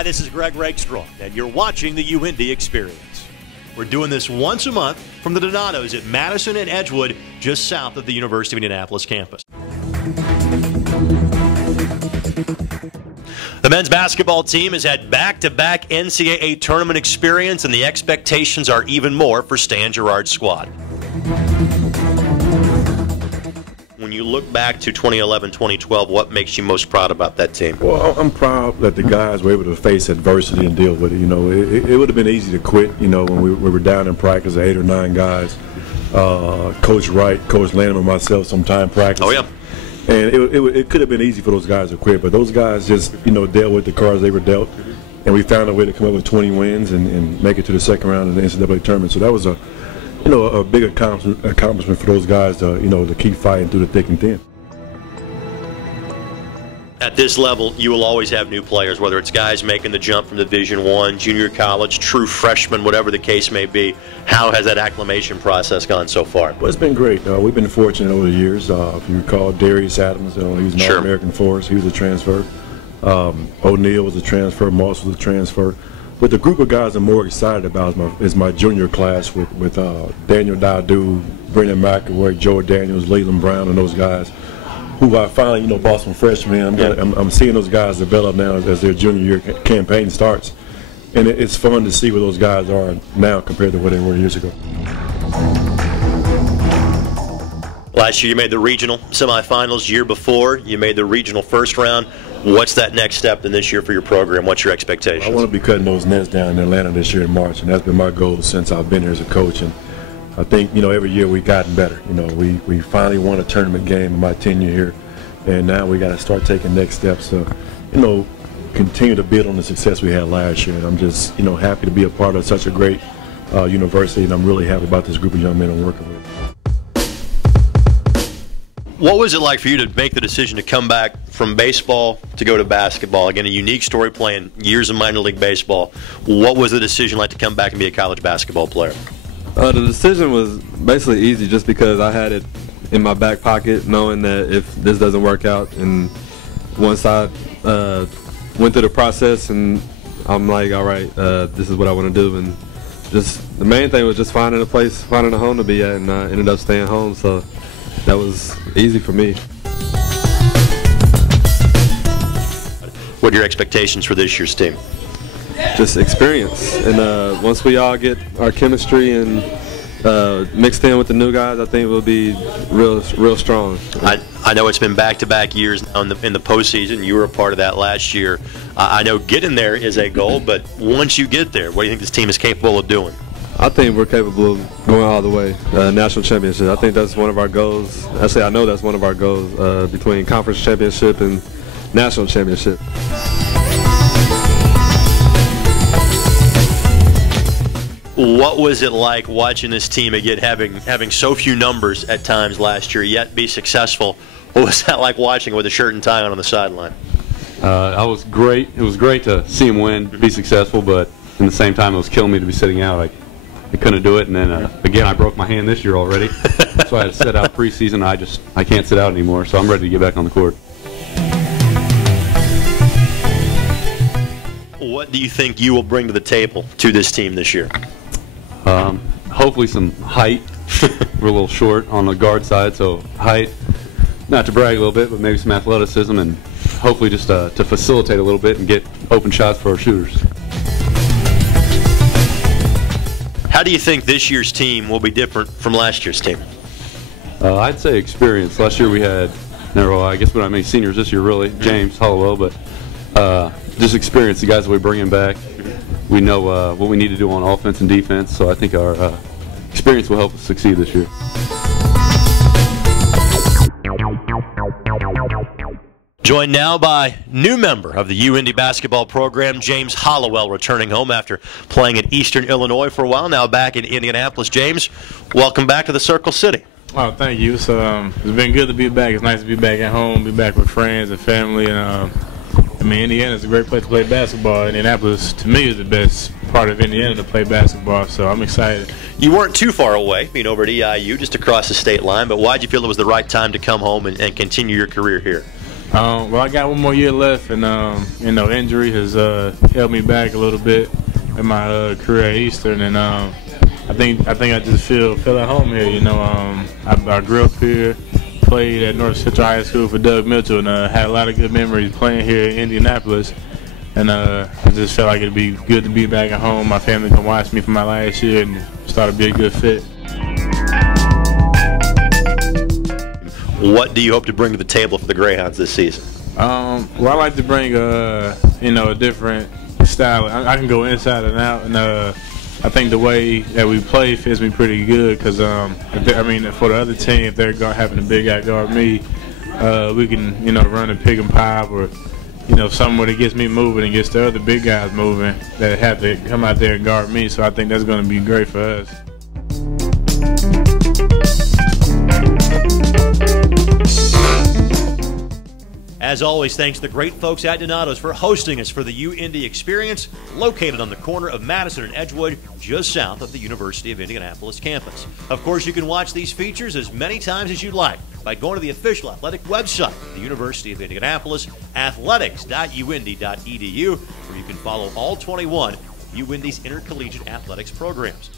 Hi, this is Greg Rakestraw, and you're watching the UIndy Experience. We're doing this once a month from the Donatos at Madison and Edgewood, just south of the University of Indianapolis campus. The men's basketball team has had back-to-back NCAA tournament experience, and the expectations are even more for Stan Gerard's squad. When you look back to 2011-2012, what makes you most proud about that team? Well, I'm proud that the guys were able to face adversity and deal with it. You know, it would have been easy to quit, you know, when we were down in practice, 8 or 9 guys. Coach Wright, Coach Lanham, and myself sometime practice. Oh, yeah. And it could have been easy for those guys to quit, but those guys just, you know, dealt with the cards they were dealt, and we found a way to come up with 20 wins and make it to the second round of the NCAA tournament. So that was a big accomplishment for those guys to, you know, to keep fighting through the thick and thin. At this level, you will always have new players, whether it's guys making the jump from Division I, junior college, true freshmen, whatever the case may be. How has that acclimation process gone so far? Well, it's been great. We've been fortunate over the years. If you recall, Darius Adams, he was an All-American for us. He was a transfer. O'Neal was a transfer. Moss was a transfer. But the group of guys I'm more excited about is my junior class with Daniel Dadu, Brendan McElroy, Joe Daniels, Leland Brown, and those guys who I finally, you know, bought some freshmen. I'm seeing those guys develop now as their junior year campaign starts. And it's fun to see where those guys are now compared to what they were years ago. Last year you made the regional semifinals. Year before you made the regional first round. What's that next step in this year for your program? What's your expectations? I want to be cutting those nets down in Atlanta this year in March, and that's been my goal since I've been here as a coach. And I think, you know, every year we've gotten better. You know, we finally won a tournament game in my tenure here, and now we got to start taking next steps to, you know, continue to build on the success we had last year. And I'm just, you know, happy to be a part of such a great university, and I'm really happy about this group of young men I'm working with. What was it like for you to make the decision to come back from baseball to go to basketball? Again, a unique story, playing years of minor league baseball. What was the decision like to come back and be a college basketball player? The decision was basically easy just because I had it in my back pocket, knowing that if this doesn't work out, and once I went through the process and I'm like, all right, this is what I want to do, and just the main thing was just finding a place, finding a home to be at, and I ended up staying home, so that was easy for me. What are your expectations for this year's team? Just experience, and once we all get our chemistry and mixed in with the new guys, I think we'll be real strong. I know it's been back-to-back years in the postseason. You were a part of that last year. I know getting there is a goal, but once you get there, what do you think this team is capable of doing? I think we're capable of going all the way. National championship, I think that's one of our goals. Actually, I know that's one of our goals between conference championship and national championship. What was it like watching this team again, having so few numbers at times last year, yet be successful? What was that like watching with a shirt and tie on the sideline? It was great. It was great to see him win, be successful, but at the same time, it was killing me to be sitting out. I couldn't do it, and then again, I broke my hand this year already, so I had to sit out preseason. I can't sit out anymore, so I'm ready to get back on the court. What do you think you will bring to the table to this team this year? Hopefully some height. We're a little short on the guard side, so height, not to brag a little bit, but maybe some athleticism, and hopefully just to facilitate a little bit and get open shots for our shooters. How do you think this year's team will be different from last year's team? I'd say experience. Last year we had, I guess we don't have many seniors this year really, James, Hollowell, but just experience, the guys that we bring in back. We know what we need to do on offense and defense, so I think our experience will help us succeed this year. Joined now by new member of the UIndy basketball program, James Hollowell, returning home after playing in Eastern Illinois for a while, now back in Indianapolis. James, welcome back to the Circle City. Oh, thank you. It's been good to be back. It's nice to be back at home, be back with friends and family. And Indiana is a great place to play basketball. Indianapolis, to me, is the best part of Indiana to play basketball, so I'm excited. You weren't too far away, being over at EIU, just across the state line, but why did you feel it was the right time to come home and continue your career here? Well, I got one more year left, and you know, injury has held me back a little bit in my career at Eastern, and I think I just feel at home here. You know, I grew up here, played at North Central High School for Doug Mitchell, and had a lot of good memories playing here in Indianapolis. And I just felt like it'd be good to be back at home. My family can watch me for my last year and start to be a good fit. What do you hope to bring to the table for the Greyhounds this season? Well, I like to bring you know, a different style. I can go inside and out, and I think the way that we play fits me pretty good. Because I mean, for the other team, if they're having a big guy guard me, we can, you know, run a pick and pop, or you know, somewhere that gets me moving and gets the other big guys moving that have to come out there and guard me. So I think that's going to be great for us. As always, thanks to the great folks at Donato's for hosting us for the UIndy Xperience, located on the corner of Madison and Edgewood, just south of the University of Indianapolis campus. Of course, you can watch these features as many times as you'd like by going to the official athletic website, the University of Indianapolis, athletics.uindy.edu, where you can follow all 21 UIndy's intercollegiate athletics programs.